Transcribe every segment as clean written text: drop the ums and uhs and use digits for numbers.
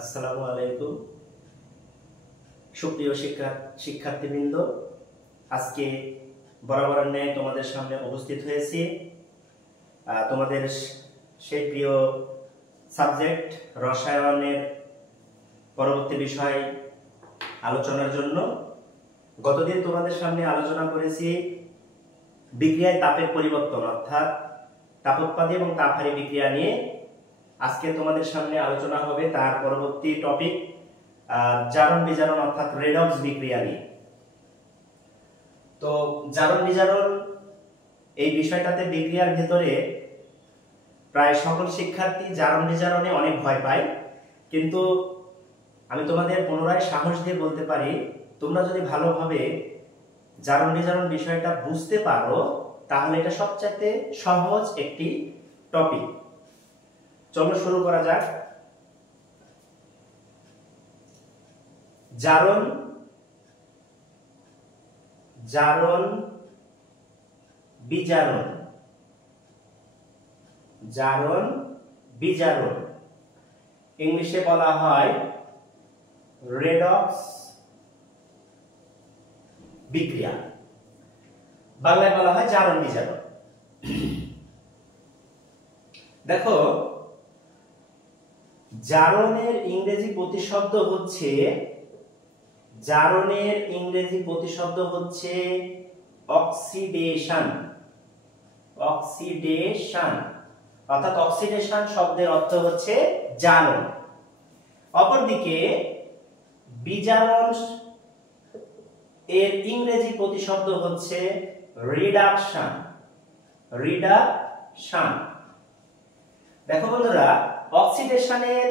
আসসালামু আলাইকুম সুপ্রিয় শিক্ষার্থীবৃন্দ, আজকে বরাবরের ন্যায় তোমাদের সামনে উপস্থিত হয়েছি তোমাদের সেই প্রিয় সাবজেক্ট রসায়নের পরবর্তী বিষয় আলোচনার জন্য। গতদিন তোমাদের সামনে আলোচনা করেছি বিক্রিয়ায় তাপের পরিবর্তন অর্থাৎ তাপোৎপাদী এবং তাপহারী বিক্রিয়া নিয়ে। আজকে তোমাদের সামনে আলোচনা হবে তার পরবর্তী টপিক জারণ বিজারণ অর্থাৎ রেডক্স বিক্রিয়া নিয়ে। তো জারণ বিজারণ এই বিষয়টাতে বিক্রিয়ার ভিতরে প্রায় সকল শিক্ষার্থী জারণ বিজারণে অনেক ভয় পায়, কিন্তু আমি তোমাদের পুনরায় সাহস দিয়ে বলতে পারি, তোমরা যদি ভালোভাবে জারণ বিজারণ বিষয়টা বুঝতে পারো তাহলে এটা সবচেয়ে সহজ একটি টপিক। চলো শুরু করা যাক। জারণ জারণ বিজারণ জারণ বিজারণ ইংলিশে বলা হয় রেডক্স বিক্রিয়া, বাংলায় বলা হয় জারণ বিজারণ। দেখো, জারণের ইংরেজি প্রতিশব্দ হচ্ছে অক্সিডেশন। অক্সিডেশন অর্থাৎ অক্সিডেশন শব্দের অর্থ হচ্ছে জারণ। অপরদিকে বিজারণ এর ইংরেজি প্রতিশব্দ হচ্ছে রিডাকশন। রিডাকশন। দেখো বন্ধুরা, অক্সিডেশনের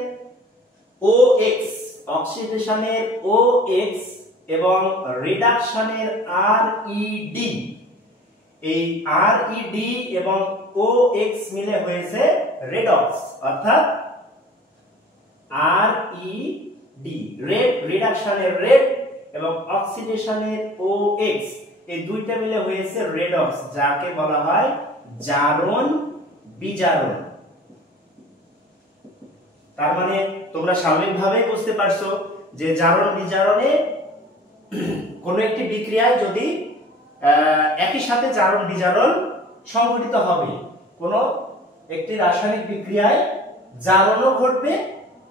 OX এবং রিডাকশনের RED, এই RED এবং OX মিলে হয়েছে রেডক্স অর্থাৎ RED, রিডাকশনের রেড এবং অক্সিডেশনের OX, এই দুইটা মিলে হয়েছে রেডক্স, যাকে বলা হয় জারণ বিজারণ। তার মানে তোমরা স্বাভাবিকভাবেই বুঝতে পারছো যে জারণ বিজারণে কোন একটি বিক্রিয়ায় যদি একই সাথে জারণ বিজারণ সংঘটিত হবে, কোন একটি রাসায়নিক বিক্রিয়ায় জারণও ঘটবে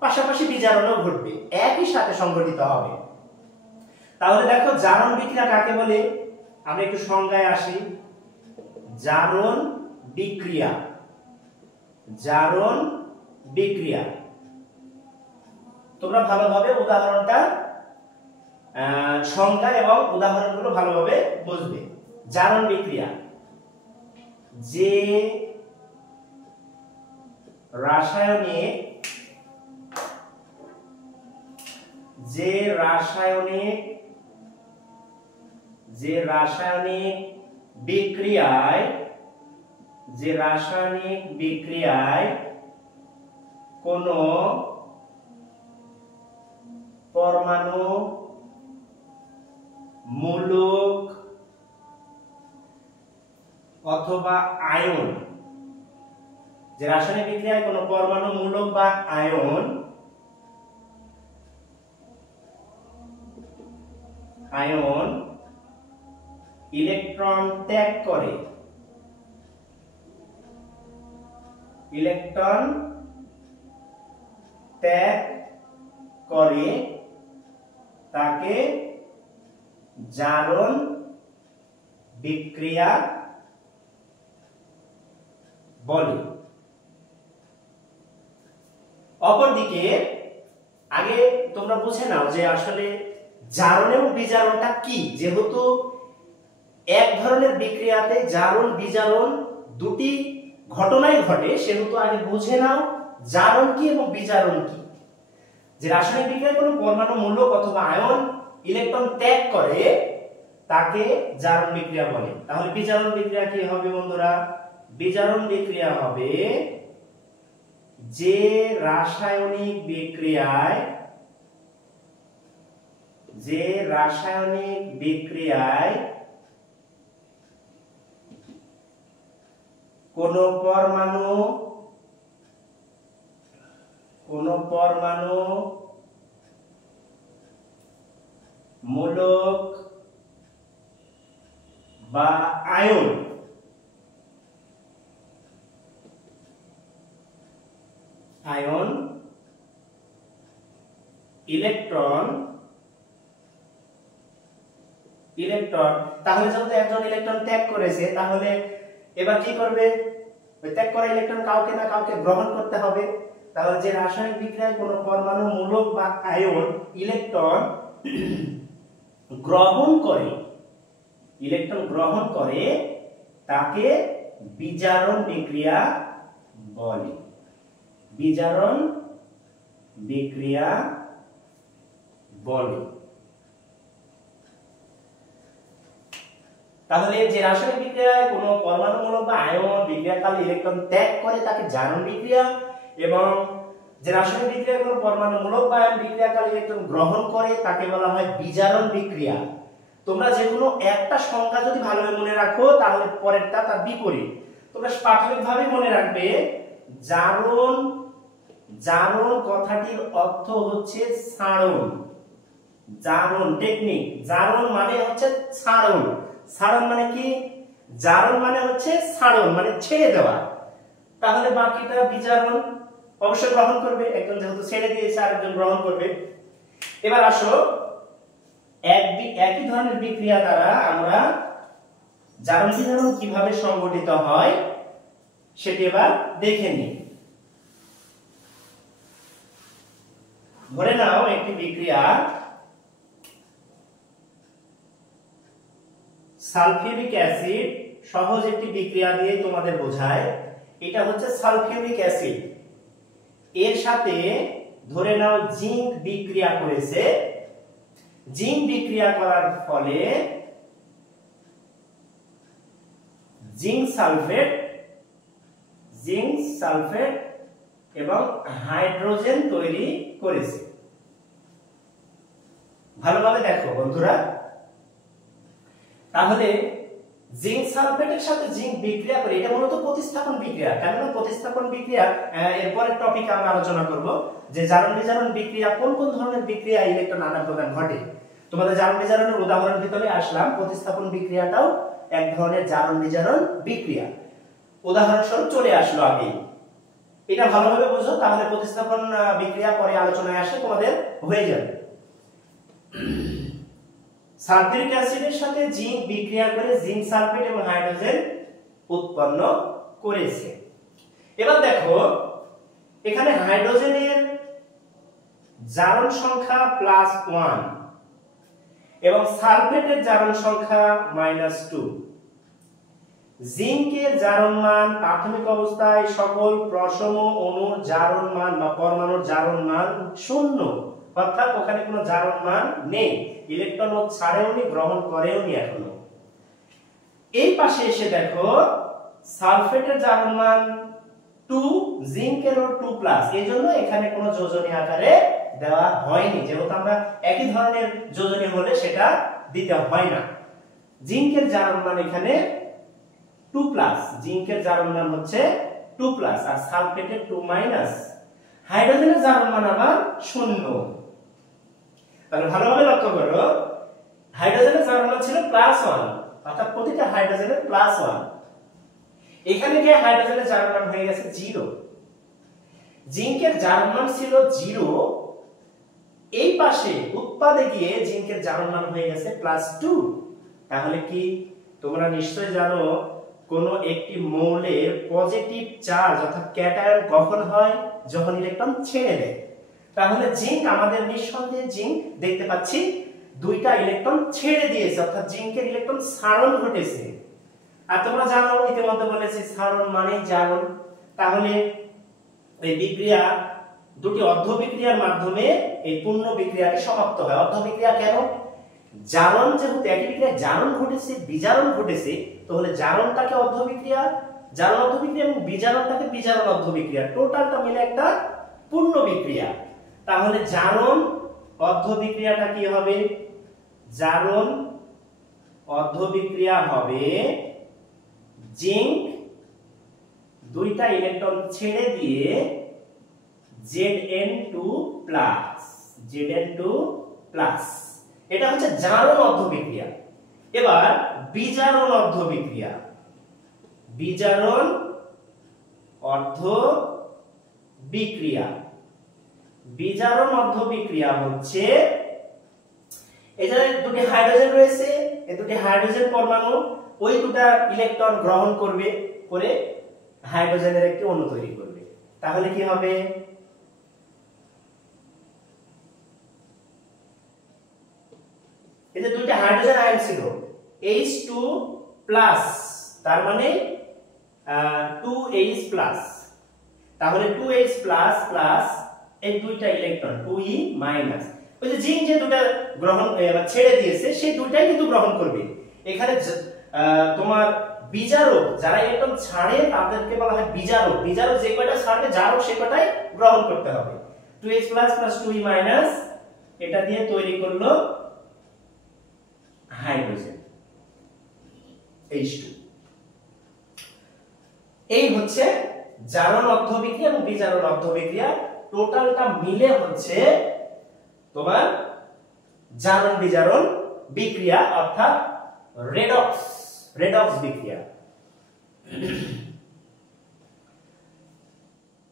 পাশাপাশি বিজারণও ঘটবে, একই সাথে সংঘটিত হবে। তাহলে দেখো, জারণ বিক্রিয়া কাকে বলে? আমরা একটু সংজ্ঞায় আসি। জারণ বিক্রিয়া জারণ বিক্রিয়া তোমরা ভালোভাবে উদাহরণটা সংজ্ঞা এবং উদাহরণগুলো ভালোভাবে বুঝবে। জারণ বিক্রিয়া, যে রাসায়নিক বিক্রিয়ায় কোন পরমাণু, মূলক অথবা আয়ন, যে রাসায়নিক বিক্রিয়ায় কোন পরমাণু, মূলক বা আয়ন ইলেকট্রন ত্যাগ করে তাকে জারণ বিক্রিয়া বলে। অপরদিকে আগে তোমরা বুঝে নাও যে আসলে জারণ এবং বিজারণটা কি। যেহেতু এক ধরনের বিক্রিয়াতে জারণ বিজারণ দুটি ঘটনাই ঘটে, সেহেতু আগে বুঝে নাও জারণ কি এবং বিজারণ কি। যে রাসায়নিক বিক্রিয়ায় কোনো পরমাণু, মূলক অথবা আয়ন ইলেকট্রন ত্যাগ করে তাকে জারণ বিক্রিয়া বলে। তাহলে বিজারণ বিক্রিয়া কি হবে বন্ধুরা? বিজারণ বিক্রিয়া হবে যে রাসায়নিক বিক্রিয়ায় কোন পরমাণু মূলক বা আয়ন ইলেকট্রন তাহলে যেহেতু একজন ইলেকট্রন ত্যাগ করেছে, তাহলে এবার কি করবে? ওই ত্যাগ করা ইলেকট্রন কাউকে না কাউকে গ্রহণ করতে হবে। তাহলে যে রাসায়নিক বিক্রিয়ায় কোনো পরমাণু মূলক বা আয়ন ইলেকট্রন গ্রহণ করে তাকে বিজারণ বিক্রিয়া বলে। বিজারণ বিক্রিয়া বলে। তাহলে যে রাসায়নিক বিক্রিয়ায় কোনো পরমাণুমূলক বা আয়ন বিক্রিয়াকালে ইলেকট্রন ত্যাগ করে তাকে জারণ বিক্রিয়া, এবং যে রাসায়নিক বিক্রিয়ায় কোনো পরমাণুমূলক বা আয়ন বিক্রিয়াকালে ইলেকট্রন গ্রহণ করে তাকে বলা হয় বিজারণ বিক্রিয়া। তোমরা যে কোনো একটা সংখ্যা যদি ভালোভাবে মনে রাখো তাহলে পরেরটা তার বিপরীত। তোমরা প্রাথমিকভাবে মনে রাখবে জারণ কথাটির অর্থ হচ্ছে ছাড়ন। জারণ টেকনিক, জারণ মানে হচ্ছে ছাড়ন। ছাড়ন মানে কি? জারণ মানে হচ্ছে ছাড়ন, মানে ছেড়ে দেওয়া। তাহলে বাকিটা বিজারণ অবশ্যই গ্রহণ করবে, একজন যেহেতু ছেড়ে দিয়েছে আরেকজন গ্রহণ করবে। এবার আসো একই ধরনের বিক্রিয়া দ্বারা আমরা জারণ বিজারণ কিভাবে সংঘটিত হয় সেটি এবার দেখে নিই। ধরে নাও একটি বিক্রিয়া সালফিউরিক অ্যাসিড, সহজ একটি বিক্রিয়া দিয়ে তোমাদের বোঝায়। এটা হচ্ছে সালফিউরিক অ্যাসিড, এর সাথে ধরে নাও জিঙ্ক বিক্রিয়া করেছে। জিঙ্ক বিক্রিয়া করার ফলে জিঙ্ক সালফেট এবং হাইড্রোজেন তৈরি করেছে। ভালোভাবে দেখো বন্ধুরা, তাহলে জিঙ্ক সালফেটের সাথে জিঙ্ক বিক্রিয়া করে, এটা মূলত প্রতিস্থাপন বিক্রিয়া। কেননা প্রতিস্থাপন বিক্রিয়া এরপরের টপিকে আমরা আলোচনা করব যে জারণ বিজারণ বিক্রিয়া কোন কোন ধরনের বিক্রিয়া ইলেকট্রন আদান প্রদান ঘটে। তোমাদের জারণ বিজারণের উদাহরণ ভিতরে আসলাম, প্রতিস্থাপন বিক্রিয়াটাও এক ধরনের জারণ বিজারণ বিক্রিয়া, উদাহরণস্বরূপ চলে আসলো আগে। এটা ভালোভাবে বুঝো, তাহলে প্রতিস্থাপন বিক্রিয়া পরে আলোচনায় আসে তোমাদের হয়ে যাবে। সালফিউরিক অ্যাসিডের সাথে জিঙ্ক বিক্রিয়া করে জিঙ্ক সালফেট এবং হাইড্রোজেন উৎপন্ন করেছে। এবার দেখো এখানে হাইড্রোজেনের জারণ সংখ্যা +1 এবং সালফেটের জারণ সংখ্যা -2। জিঙ্কের জারণ মান প্রাথমিক অবস্থায় সকল প্রশম অণুর জারণ মান বা পরমাণুর জারণ মান 0, অর্থাৎ ওখানে কোনো জারণ মান নেই, ইলেকট্রন ও ছাড়েওনি গ্রহণ করেওনি এখনো। এই পাশে এসে দেখো সালফেটের জারণ মান 2, জিঙ্কেরও 2+, এজন্য এখানে কোনো যোজনী আকারে দেওয়া হয়নি, যেহেতু আমরা একই ধরনের যোজনী হলে সেটা দিতে হয় না। জিঙ্কের জারণ মান এখানে 2+, জিঙ্কের জারণ মান হচ্ছে 2+, আর সালফেটের 2-, হাইড্রোজেনের জারণ মান আবার 0। তাহলে ভালোভাবে লক্ষ্য করো, হাইড্রোজেনের জারণ মান ছিল +1, অর্থাৎ প্রতিটা হাইড্রোজেনের +1। এখানে গিয়ে হাইড্রোজেনের জারণ মান হয়ে গেছে 0। জিঙ্কের জারণ মান ছিল 0, এই পাশে উৎপাদে গিয়ে জিঙ্কের জারণ মান হয়ে গেছে +2। তাহলে কি তোমরা নিশ্চয়ই জানো কোন একটি মৌলের পজিটিভ চার্জ অর্থাৎ ক্যাটায়ন কখন হয়? যখন ইলেকট্রন ছেড়ে দেয়। তাহলে জিঙ্ক, আমাদের নিঃসন্দেহে জিঙ্ক দেখতে পাচ্ছি দুইটা ইলেকট্রন ছেড়ে দিয়েছে, অর্থাৎ জিঙ্কের ইলেকট্রন ছাড়ন ঘটেছে। আর তোমরা জানো, ইতিমধ্যে বলেছি ছাড়ন মানে জারণ। তাহলে এই বিক্রিয়া দুটি অর্ধ বিক্রিয়ার মাধ্যমে এই পূর্ণ বিক্রিয়াটি সমাপ্ত হয়। অর্ধ বিক্রিয়া কেন? জারণ, যেহেতু একই বিক্রিয়া জারণ ঘটেছে বিজারণ ঘটেছে, তাহলে জারণটাকে অর্ধ বিক্রিয়া, জারণ অর্ধ বিক্রিয়া এবং বিজারণটাকে বিজারণ অর্ধ বিক্রিয়া, টোটালটা মিলে একটা পূর্ণ বিক্রিয়া। তাহলে জারণ অর্ধ বিক্রিয়াটা কি হবে? জারণ অর্ধ বিক্রিয়া হবে জিঙ্ক দুইটা ইলেকট্রন ছেড়ে দিয়ে Zn2+, এটা হচ্ছে জারণ অর্ধ বিক্রিয়া। এবার বিজারণ অর্ধ বিক্রিয়া, বিজারণ অর্ধ বিক্রিয়া, বিজারণ অর্ধ বিক্রিয়া হচ্ছে এই যে দুটি হাইড্রোজেন রয়েছে, এই দুটি হাইড্রোজেন পরমাণু ওই দুটা ইলেকট্রন গ্রহণ করবে, করে হাইড্রোজেনের একটি অণু তৈরি করবে। তাহলে কি হবে? এই যে দুইটা হাইড্রোজেন আয়ন ছিল H2+, তার মানে 2H+, তাহলে 2H++ এই দুইটা ইলেকট্রন 2E-, ওই যে জিন যে দুটো গ্রহণ ছেড়ে দিয়েছে সেই দুইটাই কিন্তু গ্রহণ করবে। এখানে তোমার বিজারক যারা ইলেকট্রন ছাড়ে তাদেরকে বলা হয় বিজারক। বিজারক যে কয়টা ছাড়বে জারক সে কয়টাই গ্রহণ করতে হবে। 2H+ + 2E- এটা দিয়ে তৈরি করলো হাইড্রোজেন H2। এই হচ্ছে জারণ অর্ধ বিক্রিয়া এবং বিজারণ অর্ধ বিক্রিয়া, টোটালটা মিলে হচ্ছে তোমার জারণ বিজারণ বিক্রিয়া অর্থাৎ রেডক্স বিক্রিয়া।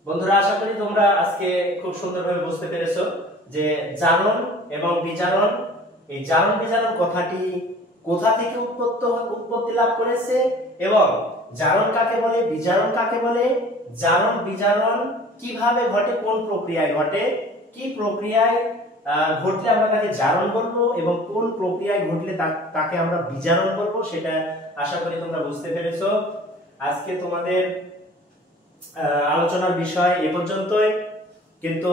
বন্ধুরা, আশা করি তোমরা আজকে খুব সুন্দরভাবে বুঝতে পেরেছো যে জারণ এবং বিজারণ, এই জারণ বিজারণ কথাটি কোথা থেকে উৎপত্তি লাভ করেছে এবং জারণ কাকে বলে, বিজারণ কাকে বলে, জারণ বিজারণ কিভাবে ঘটে, কোন প্রক্রিয়ায় ঘটে, কি প্রক্রিয়ায় ঘটলে আমরা তাকে জারণ বলবো এবং কোন প্রক্রিয়ায় ঘটলে তাকে আমরা বিজারণ বলবো, সেটা আশা করি তোমরা বুঝতে পেরেছো। আজকে তোমাদের আলোচনার বিষয় এ পর্যন্তই, কিন্তু